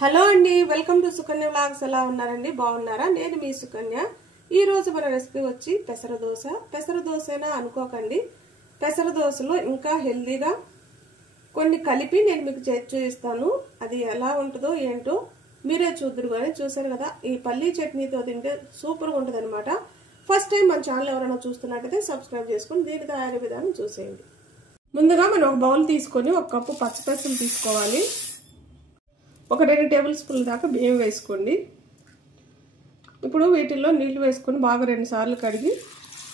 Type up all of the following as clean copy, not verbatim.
Hello అండి, welcome to Sukanya vlogs. ఎలా ఉన్నారండి? బాగున్నారా? నేను మీ సుకన్య. ఈ రోజు మన రెసిపీ వచ్చి పెసర దోశ. పెసర దోశనా అనుకోకండి, పెసర దోశలో ఇంకా హెల్దీగా కొన్ని కలిపి నేను మీకు చేసి చూపిస్తాను. అది ఎలా ఉంటుందో ఏంటో మీరే చూద్దరు. కానీ చూసారు కదా, ఈ పల్లీ చట్నీతో తింటే సూపర్గా ఉంటుంది అనమాట. ఫస్ట్ టైం మన ఛానల్ ఎవరైనా చూస్తున్నట్టయితే సబ్స్క్రైబ్ చేసుకుని దీని తయారీ విధానం చూసేయండి. ముందుగా మనం ఒక బౌల్ తీసుకొని ఒక కప్పు పచ్చిపెసలు తీసుకోవాలి. ఒక 2 టేబుల్ స్పూన్ల దాకా బియ్యం వేసుకోండి. ఇప్పుడు వీటిల్లో నీళ్లు వేసుకొని బాగా 2 సార్లు కడిగి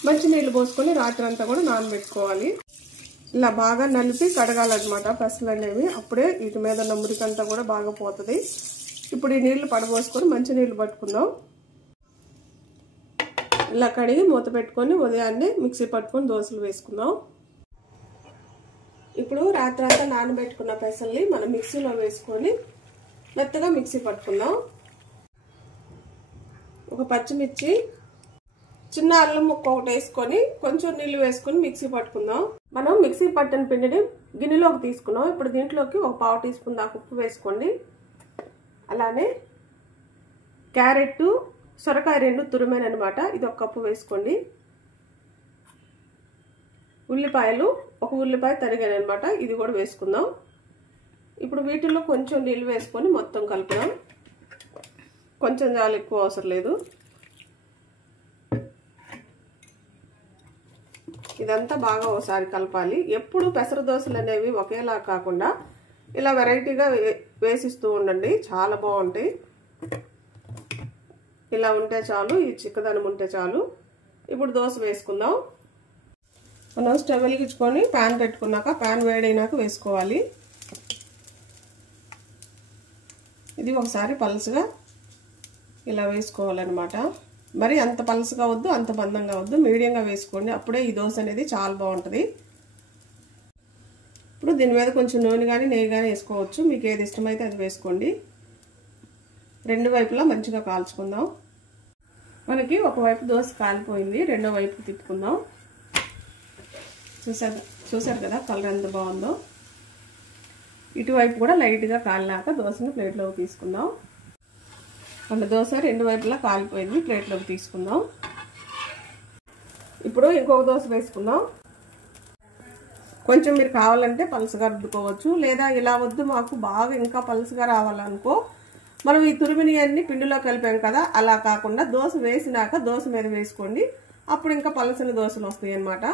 మంచి నీళ్లు పోసుకొని రాత్రి అంతా కూడా నానబెట్టుకోవాలి. ఇలా బాగా నలిపి కడగాలన్నమాట పెసలు అనేవి. అప్పుడే వీటి మీద ఉన్న మురికంతా కూడా బాగా పోతుంది. ఇప్పుడు ఈ నీళ్లు పడబోసుకొని మంచి నీళ్లు పట్టుకుందాం. ఇలా కడిగి మూత పెట్టుకొని ఉదయాన్నే మిక్సీ పట్టుకొని దోశలు వేసుకుందాం. ఇప్పుడు రాత్రి అంతా నానబెట్టుకున్న పెసల్ని మనం మిక్సీలో వేసుకొని మెత్తగా మిక్సీ పట్టుకుందాం. ఒక పచ్చిమిర్చి, చిన్న అల్లం ముక్క ఒకటి వేసుకొని కొంచెం నీళ్లు వేసుకొని మిక్సీ పట్టుకుందాం. మనం మిక్సీ పట్టిన పిండిని గిన్నెలోకి తీసుకున్నాం. ఇప్పుడు దీంట్లోకి ఒక 1/2 టీ స్పూన్ దాకా ఉప్పు వేసుకోండి. అలానే క్యారెట్, సొరకాయ 2 తురిమేనమాట, ఇది 1 కప్పు వేసుకోండి. ఉల్లిపాయలు, 1 ఉల్లిపాయ తరిగానమాట, ఇది కూడా వేసుకుందాం. ఇప్పుడు వీటిల్లో కొంచెం నీళ్ళు వేసుకొని మొత్తం కలుపుదాం. కొంచెం చాలు, ఎక్కువ అవసరం లేదు. ఇదంతా బాగా ఒకసారి కలపాలి. ఎప్పుడు పెసర దోశలు అనేవి ఒకేలా కాకుండా ఇలా వెరైటీగా వేసిస్తూ ఉండండి, చాలా బాగుంటాయి. ఇలా ఉంటే చాలు, ఈ చిక్కదనం ఉంటే చాలు. ఇప్పుడు దోశ వేసుకుందాం. మనం స్టవ్ వెలిగించుకొని ప్యాన్ పెట్టుకున్నాక ప్యాన్ వేడైనాక వేసుకోవాలి. ఇది ఒకసారి పలుసుగా ఇలా వేసుకోవాలన్నమాట. మరి అంత పలుసుగా వద్దు, అంత మందంగా వద్దు, మీడియంగా వేసుకోండి. అప్పుడే ఈ దోశ అనేది చాలా బాగుంటుంది. ఇప్పుడు దీని మీద కొంచెం నూనె కానీ నెయ్యి కానీ వేసుకోవచ్చు, మీకు ఏది ఇష్టమైతే అది వేసుకోండి. 2 వైపులా మంచిగా కాల్చుకుందాం. మనకి ఒకవైపు దోశ కాలిపోయింది, రెండో వైపు తిప్పుకుందాం. చూసారు కదా కలర్ ఎంత బాగుందో. ఇటువైపు కూడా లైట్గా కాలినాక దోశని ప్లేట్లోకి తీసుకుందాం. మన దోశ 2 వైపులా కాలిపోయింది, ప్లేట్లోకి తీసుకుందాం. ఇప్పుడు ఇంకొక దోశ వేసుకుందాం. కొంచెం మీరు కావాలంటే పలుసుగా రుద్దుకోవచ్చు, లేదా ఇలా వద్దు మాకు బాగా ఇంకా పలుసుగా రావాలనుకో మనం ఈ తురిమినవన్నీ పిండిలో కలిపాం కదా, అలా కాకుండా దోశ వేసినాక దోశ మీద వేసుకోండి. అప్పుడు ఇంకా పలుసని దోశలు వస్తాయి అన్నమాట.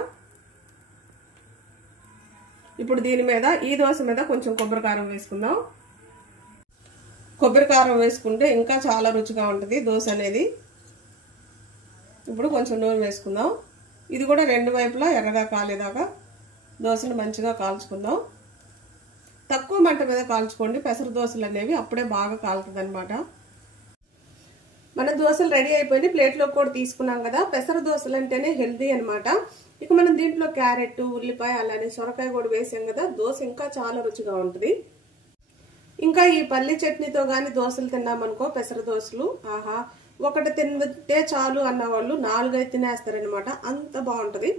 ఇప్పుడు దీని మీద, ఈ దోశ మీద కొంచెం కొబ్బరి కారం వేసుకుందాం. కొబ్బరి కారం వేసుకుంటే ఇంకా చాలా రుచిగా ఉంటుంది దోశ అనేది. ఇప్పుడు కొంచెం నూనె వేసుకుందాం. ఇది కూడా 2 వైపులా ఎర్రగా కాలేదాకా దోశను మంచిగా కాల్చుకుందాం. తక్కువ మంట మీద కాల్చుకోండి పెసర దోశలు అనేవి, అప్పుడే బాగా కాలుతుంది అనమాట. మన దోశలు రెడీ అయిపోయి ప్లేట్లో కూడా తీసుకున్నాం కదా. పెసర దోశలు అంటేనే హెల్దీ అనమాట. ఇక మనం దీంట్లో క్యారెట్, ఉల్లిపాయ, అలానే సొరకాయ కూడా వేసాం కదా, దోశ ఇంకా చాలా రుచిగా ఉంటుంది. ఇంకా ఈ పల్లి చట్నీతో కానీ దోశలు తిన్నామనుకో, పెసర దోశలు, ఆహా, ఒకటి తింటే చాలు అన్న వాళ్ళు 4-5 తినేస్తారనమాట, అంత బాగుంటుంది.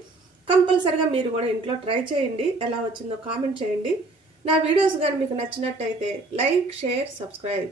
కంపల్సరిగా మీరు కూడా ఇంట్లో ట్రై చేయండి. ఎలా వచ్చిందో కామెంట్ చేయండి. నా వీడియోస్ కానీ మీకు నచ్చినట్టయితే లైక్, షేర్, సబ్స్క్రైబ్.